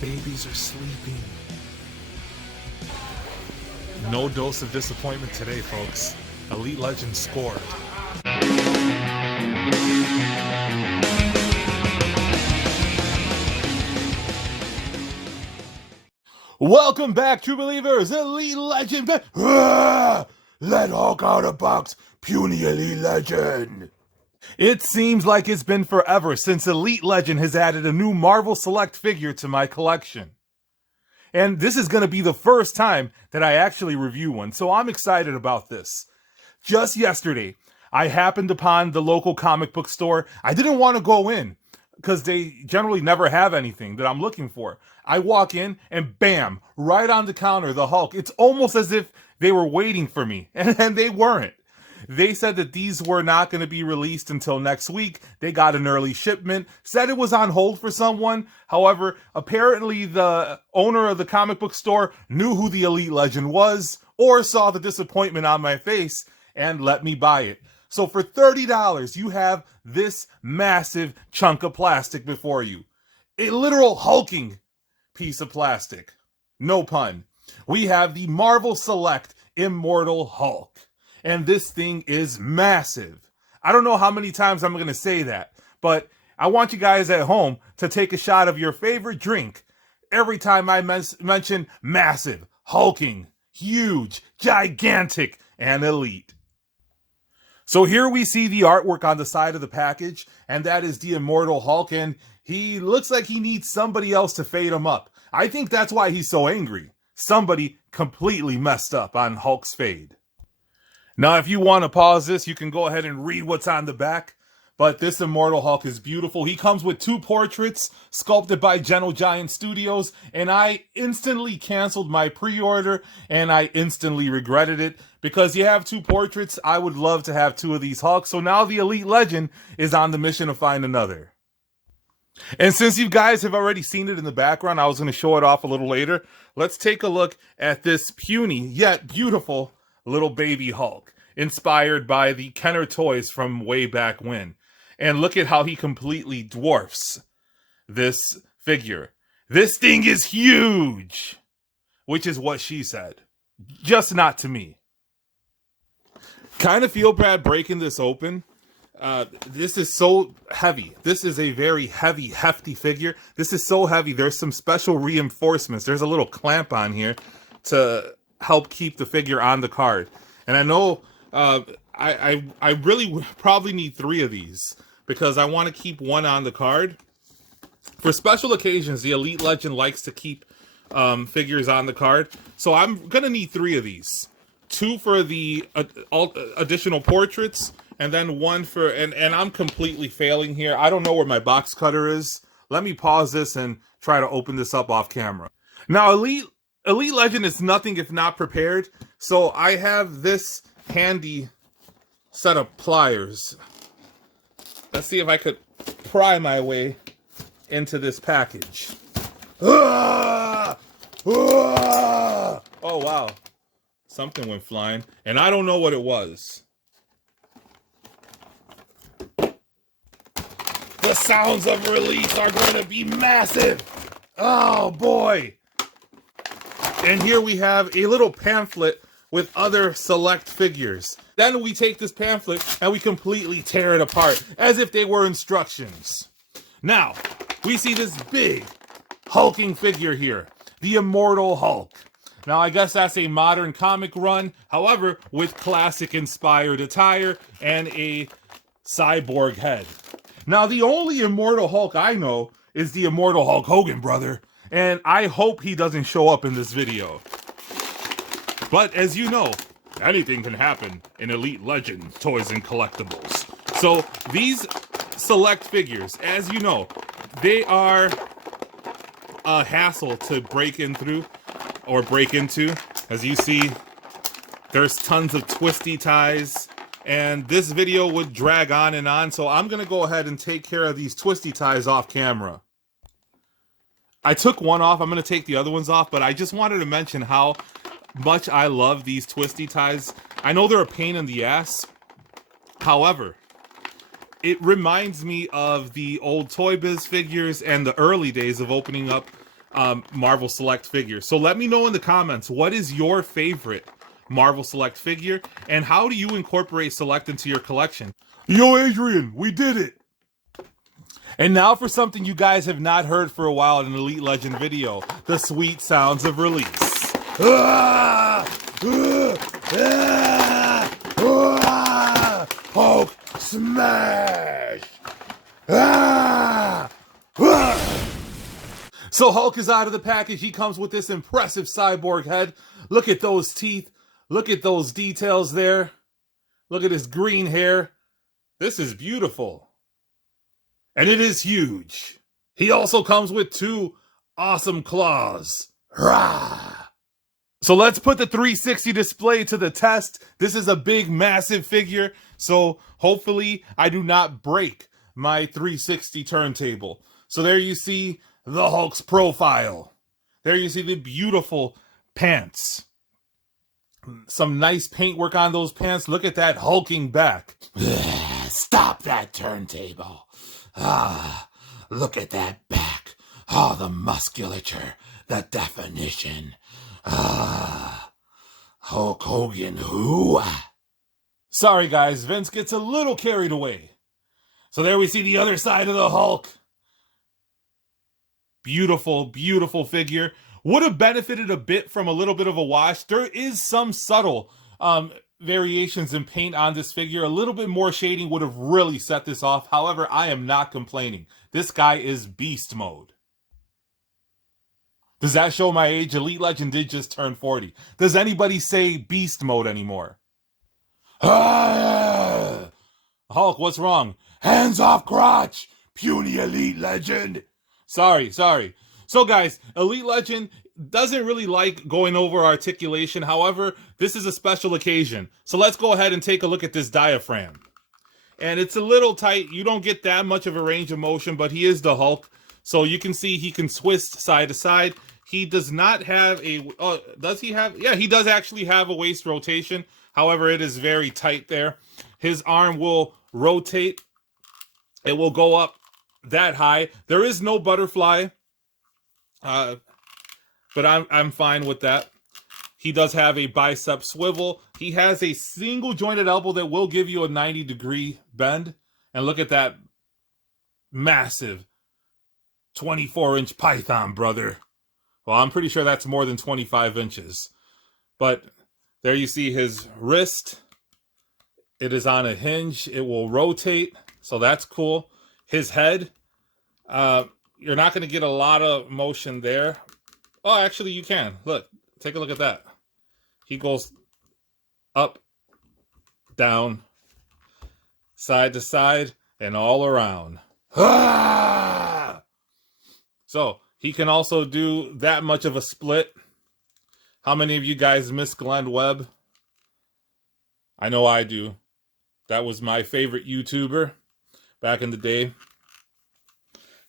Babies are sleeping. No dose of disappointment today, folks. Elite Legend scored. Welcome back, true believers. Elite Legend. Let Hulk out of box. Puny Elite Legend. It seems like it's been forever since Elite Legend has added a new Marvel Select figure to my collection. And this is going to be the first time that I actually review one, so I'm excited about this. Just yesterday, I happened upon the local comic book store. I didn't want to go in because they generally never have anything that I'm looking for. I walk in and bam, right on the counter, the Hulk. It's almost as if they were waiting for me, and they weren't. They said that these were not going to be released until next week. They got an early shipment, said it was on hold for someone. However, apparently the owner of the comic book store knew who the Elite Legend was or saw the disappointment on my face and let me buy it. So for $30, you have this massive chunk of plastic before you. A literal hulking piece of plastic. No pun. We have the Marvel Select Immortal Hulk. And this thing is massive. I don't know how many times I'm going to say that, but I want you guys at home to take a shot of your favorite drink every time I mention massive, hulking, huge, gigantic, and elite. So here we see the artwork on the side of the package, and that is the Immortal Hulk, and he looks like he needs somebody else to fade him up. I think that's why he's so angry. Somebody completely messed up on Hulk's fade. Now, if you want to pause this, you can go ahead and read what's on the back. But this Immortal Hulk is beautiful. He comes with 2 portraits sculpted by Gentle Giant Studios. And I instantly canceled my pre-order. And I instantly regretted it. Because you have 2 portraits, I would love to have 2 of these Hulks. So now the Elite Legend is on the mission to find another. And since you guys have already seen it in the background, I was going to show it off a little later. Let's take a look at this puny yet beautiful little baby Hulk, inspired by the Kenner toys from way back when. And look at how he completely dwarfs this figure. This thing is huge, which is what she said. Just not to me. Kind of feel bad breaking this open. This is so heavy. This is a very heavy, hefty figure. This is so heavy. There's some special reinforcements. There's a little clamp on here to help keep the figure on the card. And I know I really probably need 3 of these because I want to keep one on the card. For special occasions, the Elite Legend likes to keep figures on the card. So I'm going to need 3 of these. 2 for the additional portraits, and then 1 for... And I'm completely failing here. I don't know where my box cutter is. Let me pause this and try to open this up off camera. Now, Elite Legend is nothing if not prepared, so I have this handy set of pliers. Let's see if I could pry my way into this package. Ah! Ah! Oh, wow. Something went flying, and I don't know what it was. The sounds of release are going to be massive. Oh, boy. And here we have a little pamphlet with other select figures. Then we take this pamphlet and we completely tear it apart as if they were instructions. Now, we see this big hulking figure here, the Immortal Hulk. Now, I guess that's a modern comic run, however, with classic inspired attire and a cyborg head. Now, the only Immortal Hulk I know is the Immortal Hulk Hogan, brother. And I hope he doesn't show up in this video. But as you know, anything can happen in Elite Legend Toys and Collectibles. So these select figures, as you know, they are a hassle to break into. As you see, there's tons of twisty ties. And this video would drag on and on. So I'm going to go ahead and take care of these twisty ties off camera. I took one off. I'm going to take the other ones off, but I just wanted to mention how much I love these twisty ties. I know they're a pain in the ass. However, it reminds me of the old Toy Biz figures and the early days of opening up Marvel Select figure. So let me know in the comments, what is your favorite Marvel Select figure, and how do you incorporate Select into your collection? Yo, Adrian, we did it! And now for something you guys have not heard for a while in an Elite Legend video, the sweet sounds of release. Hulk smash! So Hulk is out of the package. He comes with this impressive cyborg head. Look at those teeth. Look at those details there. Look at his green hair. This is beautiful. And it is huge. He also comes with 2 awesome claws. Rah! So let's put the 360 display to the test. This is a big, massive figure. So hopefully I do not break my 360 turntable. So there you see the Hulk's profile. There you see the beautiful pants. Some nice paintwork on those pants. Look at that hulking back. Stop that turntable. Look at that back. Oh, the musculature, the definition. Hulk Hogan, who? Sorry guys, Vince gets a little carried away. So there we see the other side of the Hulk. Beautiful, beautiful figure. Would have benefited a bit from a little bit of a wash. There is some subtle variations in paint on this figure. A little bit more shading would have really set this off. However, I am not complaining. This guy is beast mode. Does that show my age? Elite Legend did just turn 40. Does anybody say beast mode anymore? Hulk, what's wrong? Hands off crotch, puny Elite Legend. Sorry. So guys, Elite Legend doesn't really like going over articulation. However, this is a special occasion. So let's go ahead and take a look at this diaphragm. And it's a little tight. You don't get that much of a range of motion, but he is the Hulk. So you can see he can twist side to side. He does not have a, does he have? Yeah, he does actually have a waist rotation. However, it is very tight there. His arm will rotate. It will go up that high. There is no butterfly, but I'm fine with that. He does have a bicep swivel. He has a single jointed elbow that will give you a 90-degree bend. And look at that massive 24-inch python, brother. Well, I'm pretty sure that's more than 25 inches. But there you see his wrist. It is on a hinge. It will rotate, so that's cool. His head, you're not going to get a lot of motion there. Oh, actually, you can. Look, take a look at that. He goes up, down, side to side, and all around. So he can also do that much of a split. How many of you guys miss Glenn Webb? I know I do. That was my favorite YouTuber back in the day.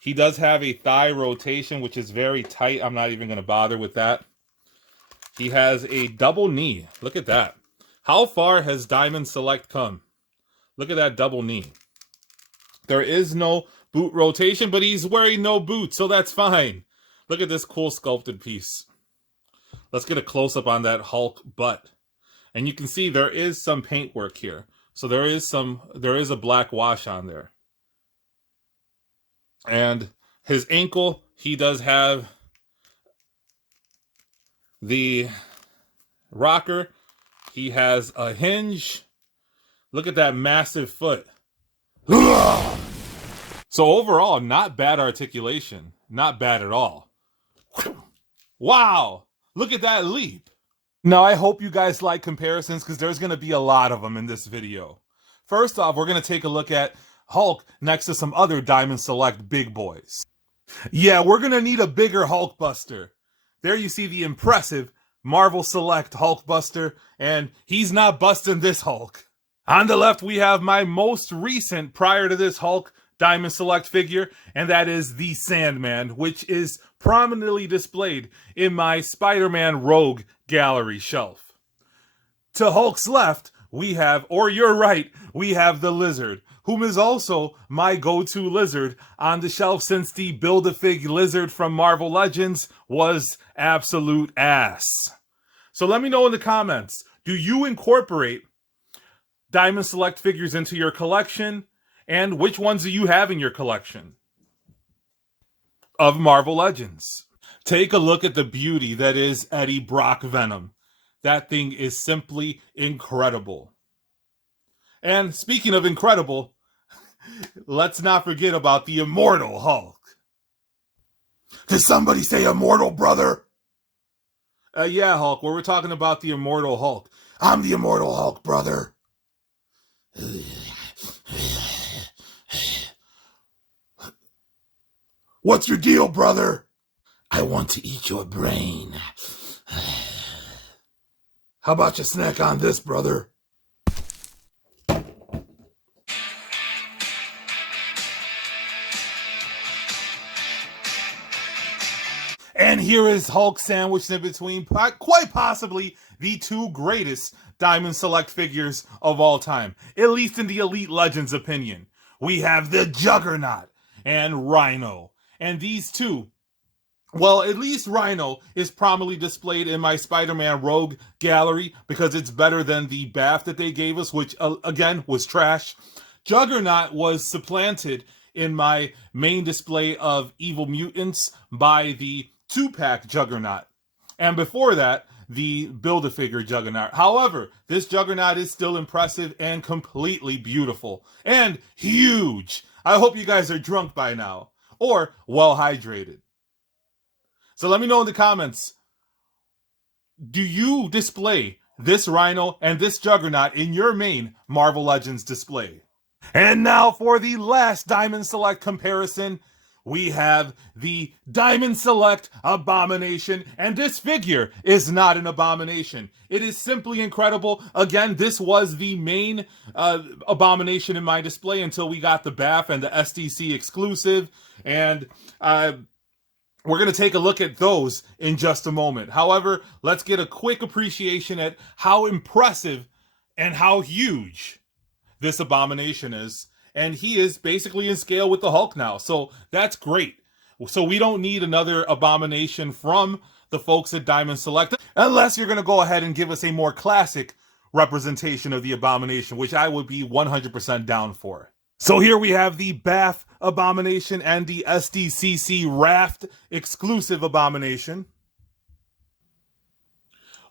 He does have a thigh rotation, which is very tight. I'm not even going to bother with that. He has a double knee. Look at that. How far has Diamond Select come? Look at that double knee. There is no boot rotation, but he's wearing no boots, so that's fine. Look at this cool sculpted piece. Let's get a close-up on that Hulk butt. And you can see there is some paint work here. So there is a black wash on there. And his ankle, he does have the rocker. He has a hinge. Look at that massive foot. So overall, not bad articulation. Not bad at all. Wow! Look at that leap. Now, I hope you guys like comparisons because there's going to be a lot of them in this video. First off, we're going to take a look at Hulk next to some other Diamond Select big boys. Yeah, we're going to need a bigger Hulkbuster. There you see the impressive Marvel Select Hulkbuster, and he's not busting this Hulk. On the left, we have my most recent, prior to this Hulk, Diamond Select figure, and that is the Sandman, which is prominently displayed in my Spider-Man Rogue gallery shelf. To Hulk's left, we have, or your right, we have the Lizard, whom is also my go-to lizard on the shelf since the Build-A-Fig lizard from Marvel Legends was absolute ass. So let me know in the comments, do you incorporate Diamond Select figures into your collection? And which ones do you have in your collection of Marvel Legends? Take a look at the beauty that is Eddie Brock Venom. That thing is simply incredible. And speaking of incredible, let's not forget about the Immortal Hulk. Did somebody say Immortal, brother? Yeah, Hulk, we're talking about the Immortal Hulk. I'm the Immortal Hulk, brother. What's your deal, brother? I want to eat your brain. How about you snack on this, brother? And here is Hulk sandwiched in between quite possibly the two greatest Diamond Select figures of all time, at least in the Elite Legends opinion. We have the Juggernaut and Rhino. And these two, well, at least Rhino is prominently displayed in my Spider-Man Rogue gallery because it's better than the BAF that they gave us, which, again, was trash. Juggernaut was supplanted in my main display of Evil Mutants by the 2-pack Juggernaut. And before that, the Build-A-Figure Juggernaut. However, this Juggernaut is still impressive and completely beautiful. And huge! I hope you guys are drunk by now. Or well hydrated. So let me know in the comments, do you display this Rhino and this Juggernaut in your main Marvel Legends display? And now for the last Diamond Select comparison, we have the Diamond Select Abomination, and this figure is not an abomination. It is simply incredible. Again, this was the main Abomination in my display until we got the BAF and the SDC exclusive, and we're going to take a look at those in just a moment. However, let's get a quick appreciation at how impressive and how huge this Abomination is. And he is basically in scale with the Hulk now. So that's great. So we don't need another Abomination from the folks at Diamond Select, unless you're going to go ahead and give us a more classic representation of the Abomination, which I would be 100% down for. So here we have the BAF Abomination and the SDCC Raft exclusive Abomination.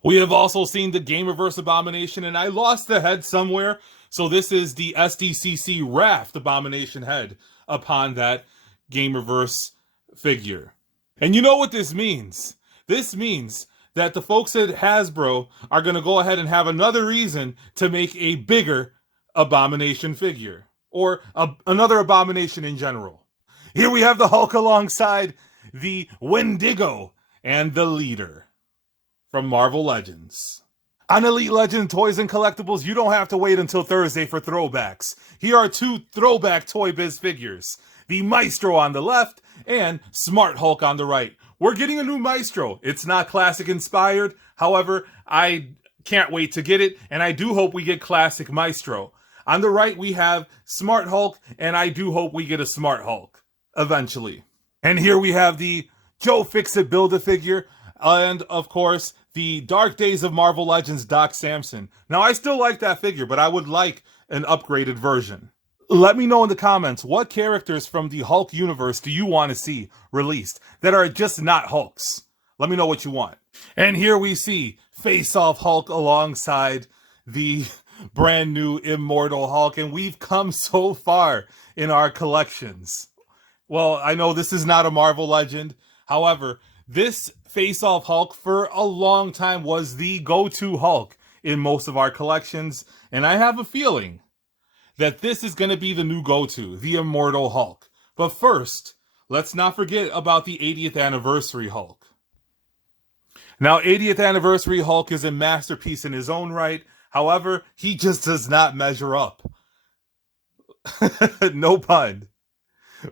We have also seen the Gamerverse Abomination, and I lost the head somewhere. So this is the SDCC Raft Abomination head upon that Gamerverse figure. And you know what this means? This means that the folks at Hasbro are going to go ahead and have another reason to make a bigger Abomination figure. Or another Abomination in general. Here we have the Hulk alongside the Wendigo and the Leader from Marvel Legends. On Elite Legend Toys and Collectibles, you don't have to wait until Thursday for throwbacks. Here are two throwback Toy Biz figures. The Maestro on the left and Smart Hulk on the right. We're getting a new Maestro. It's not classic inspired. However, I can't wait to get it, and I do hope we get classic Maestro. On the right, we have Smart Hulk, and I do hope we get a Smart Hulk eventually. And here we have the Joe Fixit Build-A-Figure, and of course, the Dark Days of Marvel Legends Doc Samson. Now, I still like that figure, but I would like an upgraded version. Let me know in the comments, what characters from the Hulk universe do you want to see released that are just not Hulks? Let me know what you want. And here we see Face Off Hulk alongside the brand new Immortal Hulk, and we've come so far in our collections. Well, I know this is not a Marvel Legend. However, this Face Off Hulk for a long time was the go-to Hulk in most of our collections, and I have a feeling that this is going to be the new go-to, the Immortal Hulk. But first, let's not forget about the 80th Anniversary Hulk. Now, 80th Anniversary Hulk is a masterpiece in his own right. However, he just does not measure up. No pun.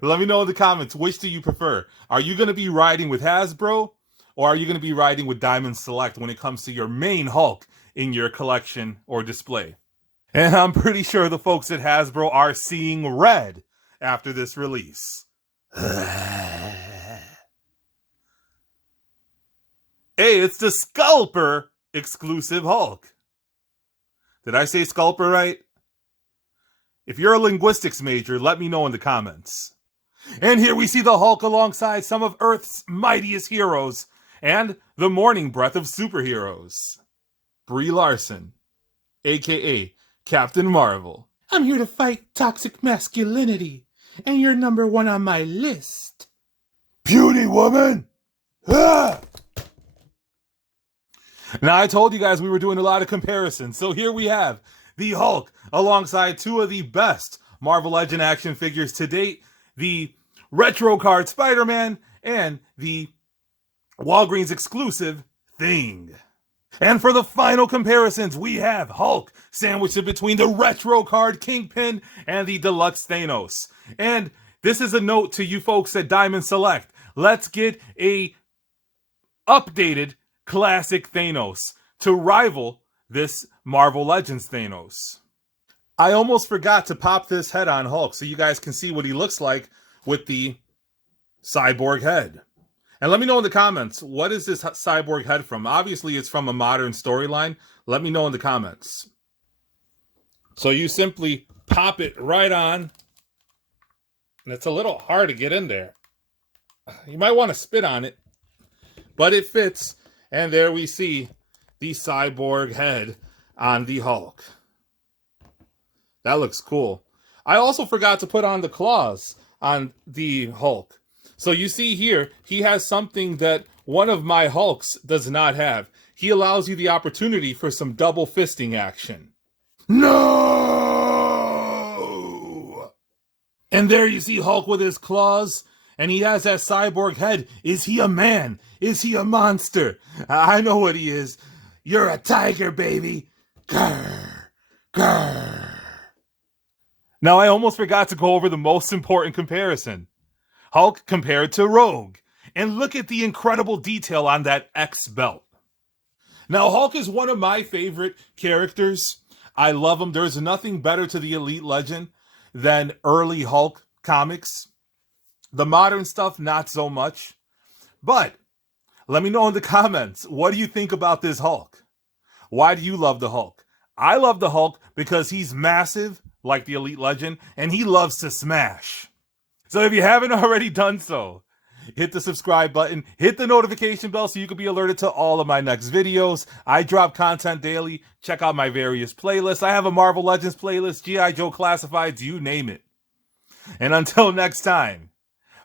Let me know in the comments, which do you prefer? Are you going to be riding with Hasbro, or are you going to be riding with Diamond Select when it comes to your main Hulk in your collection or display? And I'm pretty sure the folks at Hasbro are seeing red after this release. Hey, it's the Scalper exclusive Hulk. Did I say Scalper right? If you're a linguistics major, let me know in the comments. And here we see the Hulk alongside some of Earth's mightiest heroes and the morning breath of superheroes. Brie Larson, aka Captain Marvel. I'm here to fight toxic masculinity, and you're number one on my list. Puny woman! Ah! Now, I told you guys we were doing a lot of comparisons, so here we have the Hulk alongside two of the best Marvel Legend action figures to date, the Retro Card Spider-Man and the Walgreens exclusive Thing. And for the final comparisons, we have Hulk sandwiched in between the Retro Card Kingpin and the Deluxe Thanos. And this is a note to you folks at Diamond Select. Let's get a updated classic Thanos to rival this Marvel Legends Thanos. I almost forgot to pop this head on Hulk so you guys can see what he looks like with the cyborg head. And let me know in the comments, what is this cyborg head from? Obviously, it's from a modern storyline. Let me know in the comments. So you simply pop it right on. And it's a little hard to get in there. You might want to spit on it. But it fits. And there we see the cyborg head on the Hulk. That looks cool. I also forgot to put on the claws on the Hulk. So you see here, he has something that one of my Hulks does not have. He allows you the opportunity for some double fisting action. No! And there you see Hulk with his claws, and he has that cyborg head. Is he a man? Is he a monster? I know what he is. You're a tiger, baby. Grr, grr. Now, I almost forgot to go over the most important comparison. Hulk compared to Rogue. And look at the incredible detail on that X belt. Now, Hulk is one of my favorite characters. I love him. There's nothing better to the Elite Legend than early Hulk comics. The modern stuff, not so much. But let me know in the comments, what do you think about this Hulk? Why do you love the Hulk? I love the Hulk because he's massive, like the Elite Legend, and he loves to smash. So if you haven't already done so, hit the subscribe button, hit the notification bell so you can be alerted to all of my next videos. I drop content daily. Check out my various playlists. I have a Marvel Legends playlist, G.I. Joe Classifieds, you name it. And until next time,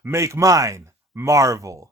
make mine Marvel.